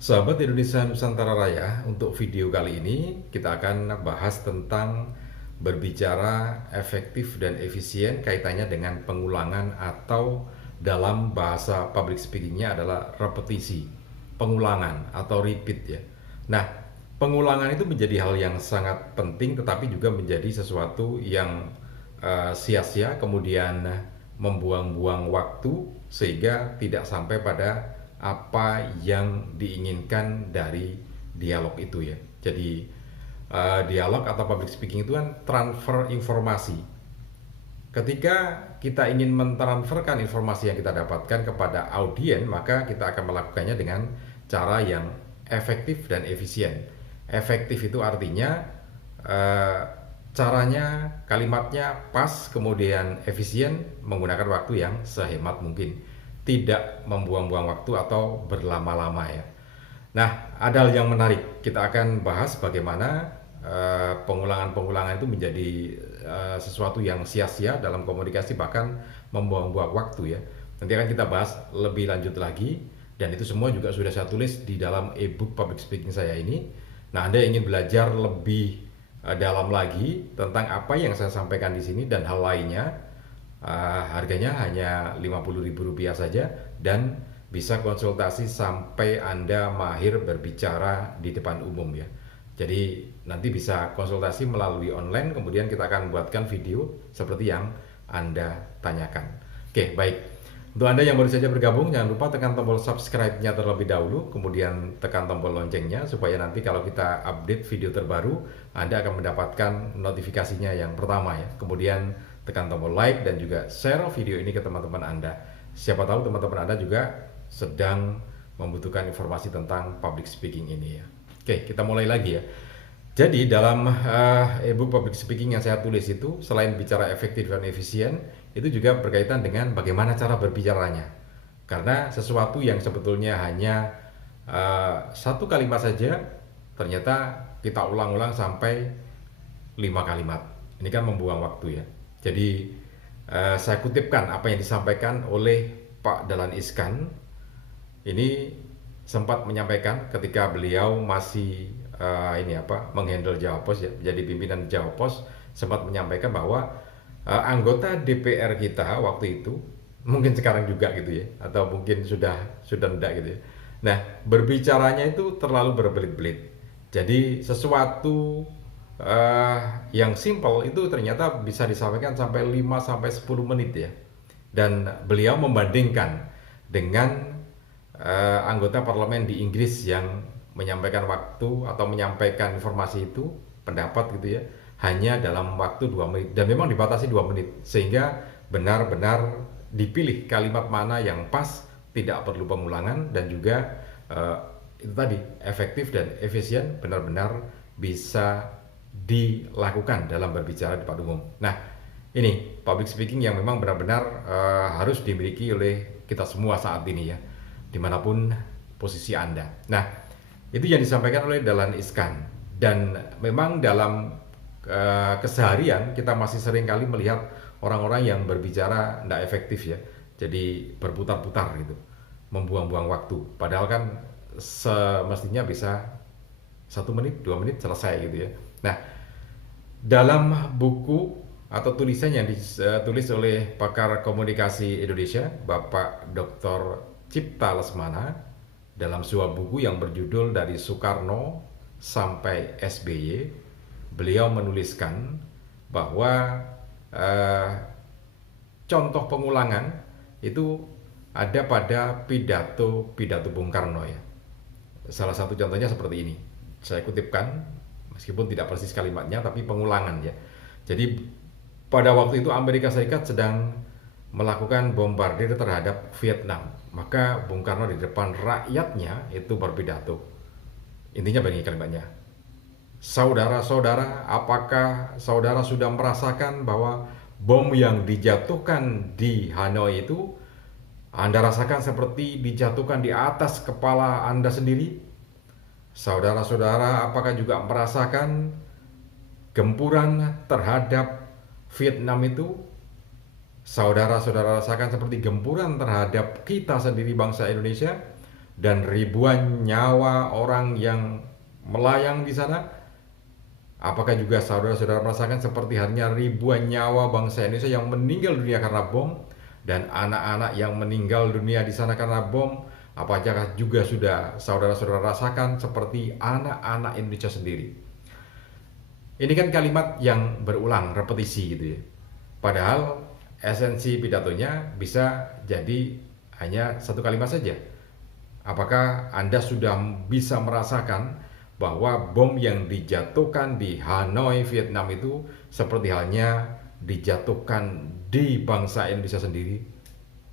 Sahabat Indonesia Nusantara Raya, untuk video kali ini kita akan bahas tentang berbicara efektif dan efisien kaitannya dengan pengulangan atau dalam bahasa public speakingnya adalah repetisi, pengulangan atau repeat ya. Nah, pengulangan itu menjadi hal yang sangat penting tetapi juga menjadi sesuatu yang sia-sia kemudian membuang-buang waktu sehingga tidak sampai pada apa yang diinginkan dari dialog itu ya. Jadi dialog atau public speaking itu kan transfer informasi. Ketika kita ingin mentransferkan informasi yang kita dapatkan kepada audiens, maka kita akan melakukannya dengan cara yang efektif dan efisien. Efektif itu artinya eh, caranya, kalimatnya pas, kemudian efisien, menggunakan waktu yang sehemat mungkin, tidak membuang-buang waktu atau berlama-lama ya. Nah, ada hal yang menarik. Kita akan bahas bagaimana pengulangan-pengulangan itu menjadi sesuatu yang sia-sia dalam komunikasi, bahkan membuang-buang waktu ya. Nanti akan kita bahas lebih lanjut lagi, dan itu semua juga sudah saya tulis di dalam ebook public speaking saya ini. Nah, Anda ingin belajar lebih dalam lagi tentang apa yang saya sampaikan di sini dan hal lainnya, harganya hanya Rp50.000 saja dan bisa konsultasi sampai Anda mahir berbicara di depan umum ya. Jadi nanti bisa konsultasi melalui online, kemudian kita akan buatkan video seperti yang Anda tanyakan. Oke, baik. Untuk Anda yang baru saja bergabung, jangan lupa tekan tombol subscribe-nya terlebih dahulu, kemudian tekan tombol loncengnya supaya nanti kalau kita update video terbaru, Anda akan mendapatkan notifikasinya yang pertama ya. Kemudian tekan tombol like dan juga share video ini ke teman-teman Anda. Siapa tahu teman-teman Anda juga sedang membutuhkan informasi tentang public speaking ini ya. Oke, kita mulai lagi ya. Jadi dalam ebook public speaking yang saya tulis itu, selain bicara efektif dan efisien, itu juga berkaitan dengan bagaimana cara berbicaranya. Karena sesuatu yang sebetulnya hanya satu kalimat saja, ternyata kita ulang-ulang sampai 5 kalimat. Ini kan membuang waktu ya. Jadi saya kutipkan apa yang disampaikan oleh Pak Dahlan Iskan. Ini sempat menyampaikan ketika beliau masih menghandle Jawa Pos ya, jadi pimpinan Jawa Pos, sempat menyampaikan bahwa anggota DPR kita waktu itu, mungkin sekarang juga gitu ya, atau mungkin sudah enggak gitu ya. Nah, berbicaranya itu terlalu berbelit-belit. Jadi sesuatu yang simple itu ternyata bisa disampaikan sampai 5 sampai 10 menit ya. Dan beliau membandingkan dengan anggota parlemen di Inggris yang menyampaikan waktu atau menyampaikan informasi itu, pendapat gitu ya, hanya dalam waktu 2 menit, dan memang dibatasi 2 menit sehingga benar-benar dipilih kalimat mana yang pas, tidak perlu pengulangan, dan juga itu tadi efektif dan efisien, benar-benar bisa dilakukan dalam berbicara di depan umum. Nah, ini public speaking yang memang benar-benar harus dimiliki oleh kita semua saat ini ya, dimanapun posisi Anda. Nah, itu yang disampaikan oleh Dahlan Iskan. Dan memang dalam keseharian kita masih sering kali melihat orang-orang yang berbicara tidak efektif ya. Jadi berputar-putar gitu, membuang-buang waktu. Padahal kan semestinya bisa 1 menit, 2 menit selesai gitu ya. Nah, dalam buku atau tulisan yang ditulis oleh pakar komunikasi Indonesia, Bapak Dr. Cipta Lesmana, dalam sebuah buku yang berjudul Dari Soekarno sampai SBY, beliau menuliskan bahwa contoh pengulangan itu ada pada pidato Bung Karno ya. Salah satu contohnya seperti ini. Saya kutipkan, meskipun tidak persis kalimatnya, tapi pengulangan ya. Jadi pada waktu itu Amerika Serikat sedang melakukan bombardir terhadap Vietnam. Maka Bung Karno di depan rakyatnya itu berpidato. Intinya begini kalimatnya. Saudara-saudara, apakah saudara sudah merasakan bahwa bom yang dijatuhkan di Hanoi itu Anda rasakan seperti dijatuhkan di atas kepala Anda sendiri? Saudara-saudara, apakah juga merasakan gempuran terhadap Vietnam itu? Saudara-saudara rasakan seperti gempuran terhadap kita sendiri, bangsa Indonesia? dan ribuan nyawa orang yang melayang di sana? Apakah juga saudara-saudara merasakan seperti halnya ribuan nyawa bangsa Indonesia yang meninggal dunia karena bom dan anak-anak yang meninggal dunia di sana karena bom? Apakah juga sudah saudara-saudara rasakan seperti anak-anak Indonesia sendiri? Ini kan kalimat yang berulang, repetisi gitu ya. Padahal esensi pidatonya bisa jadi hanya satu kalimat saja. Apakah Anda sudah bisa merasakan bahwa bom yang dijatuhkan di Hanoi, Vietnam itu seperti halnya dijatuhkan di bangsa Indonesia sendiri?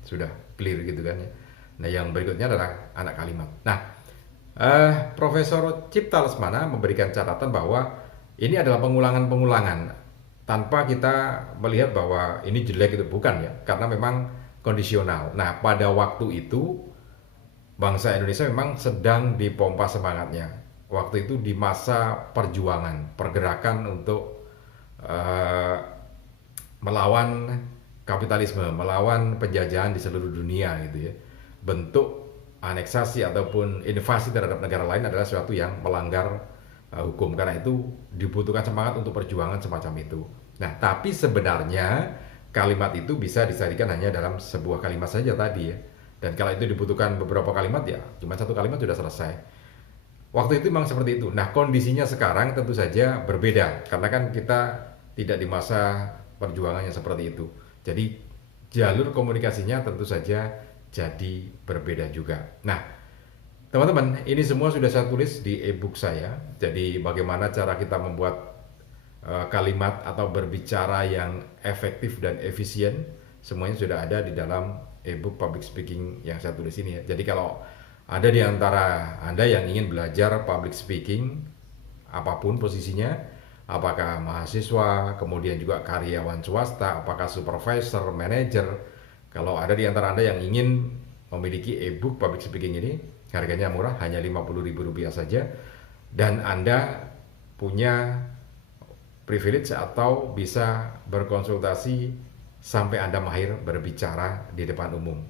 Sudah clear gitu kan ya. Nah, yang berikutnya adalah anak kalimat. Nah, Profesor Cipta Lesmana memberikan catatan bahwa ini adalah pengulangan-pengulangan tanpa kita melihat bahwa ini jelek itu, bukan ya, karena memang kondisional. Nah, pada waktu itu bangsa Indonesia memang sedang dipompa semangatnya. Waktu itu di masa perjuangan, pergerakan untuk melawan kapitalisme, melawan penjajahan di seluruh dunia gitu ya. Bentuk aneksasi ataupun invasi terhadap negara lain adalah sesuatu yang melanggar hukum. Karena itu dibutuhkan semangat untuk perjuangan semacam itu. Nah, tapi sebenarnya kalimat itu bisa disadikan hanya dalam sebuah kalimat saja tadi ya. Dan kalau itu dibutuhkan beberapa kalimat ya, cuma satu kalimat sudah selesai. Waktu itu memang seperti itu. Nah, kondisinya sekarang tentu saja berbeda karena kan kita tidak di masa perjuangan yang seperti itu. Jadi jalur komunikasinya tentu saja jadi berbeda juga. Nah, teman-teman, ini semua sudah saya tulis di e-book saya. Jadi bagaimana cara kita membuat kalimat atau berbicara yang efektif dan efisien, semuanya sudah ada di dalam e-book public speaking yang saya tulis ini ya. Jadi kalau ada di antara Anda yang ingin belajar public speaking, apapun posisinya, apakah mahasiswa, kemudian juga karyawan swasta, apakah supervisor, manager, kalau ada di antara Anda yang ingin memiliki e-book public speaking ini, harganya murah, hanya Rp50.000 saja, dan Anda punya privilege atau bisa berkonsultasi sampai Anda mahir berbicara di depan umum.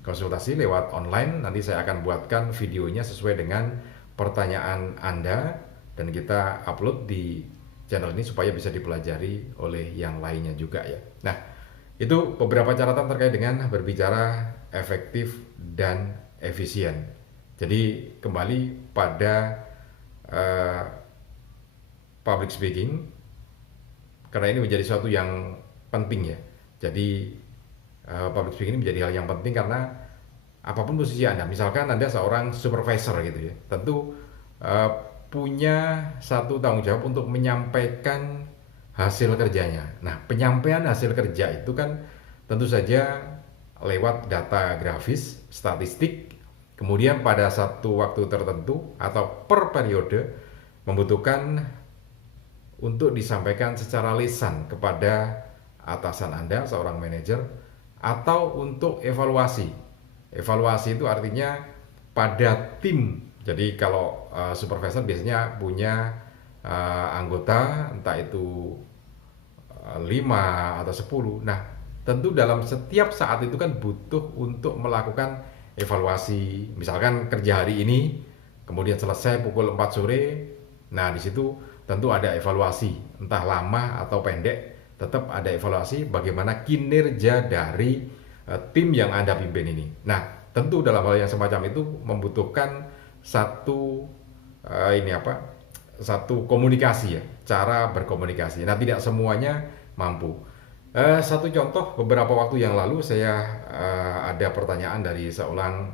Konsultasi lewat online, nanti saya akan buatkan videonya sesuai dengan pertanyaan Anda dan kita upload di channel ini supaya bisa dipelajari oleh yang lainnya juga ya. Nah, itu beberapa catatan terkait dengan berbicara efektif dan efisien. Jadi kembali pada public speaking, karena ini menjadi sesuatu yang penting ya. Jadi public speaking ini menjadi hal yang penting karena apapun posisi Anda, misalkan Anda seorang supervisor gitu ya, tentu punya satu tanggung jawab untuk menyampaikan hasil kerjanya. Nah, penyampaian hasil kerja itu kan tentu saja lewat data grafis, statistik, kemudian pada satu waktu tertentu atau per periode membutuhkan untuk disampaikan secara lisan kepada atasan Anda, seorang manajer, atau untuk evaluasi. Evaluasi itu artinya pada tim. Jadi kalau supervisor biasanya punya anggota, entah itu 5 atau 10. Nah, tentu dalam setiap saat itu kan butuh untuk melakukan evaluasi. Misalkan kerja hari ini, kemudian selesai pukul 4 sore. Nah, di situ tentu ada evaluasi, entah lama atau pendek. Tetap ada evaluasi bagaimana kinerja dari tim yang Anda pimpin ini. Nah, tentu dalam hal yang semacam itu membutuhkan satu satu komunikasi ya, cara berkomunikasi. Nah, tidak semuanya mampu. Satu contoh, beberapa waktu yang lalu saya ada pertanyaan dari seorang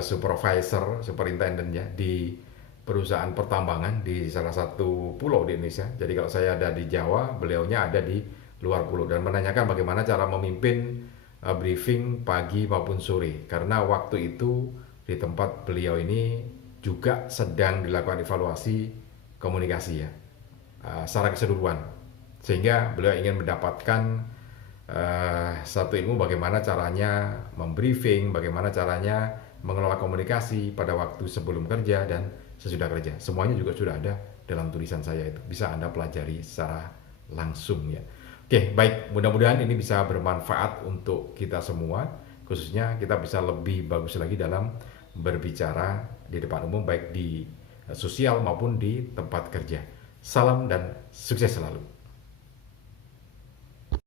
supervisor, superintendent ya, di perusahaan pertambangan di salah satu pulau di Indonesia. Jadi kalau saya ada di Jawa, beliaunya ada di luar pulau, dan menanyakan bagaimana cara memimpin briefing pagi maupun sore. Karena waktu itu di tempat beliau ini juga sedang dilakukan evaluasi komunikasi ya, secara keseluruhan. Sehingga beliau ingin mendapatkan satu ilmu bagaimana caranya membriefing, bagaimana caranya mengelola komunikasi pada waktu sebelum kerja dan sesudah kerja. Semuanya juga sudah ada dalam tulisan saya itu. Bisa Anda pelajari secara langsung ya. Oke, baik. Mudah-mudahan ini bisa bermanfaat untuk kita semua. Khususnya kita bisa lebih bagus lagi dalam berbicara di depan umum, baik di sosial maupun di tempat kerja. Salam dan sukses selalu.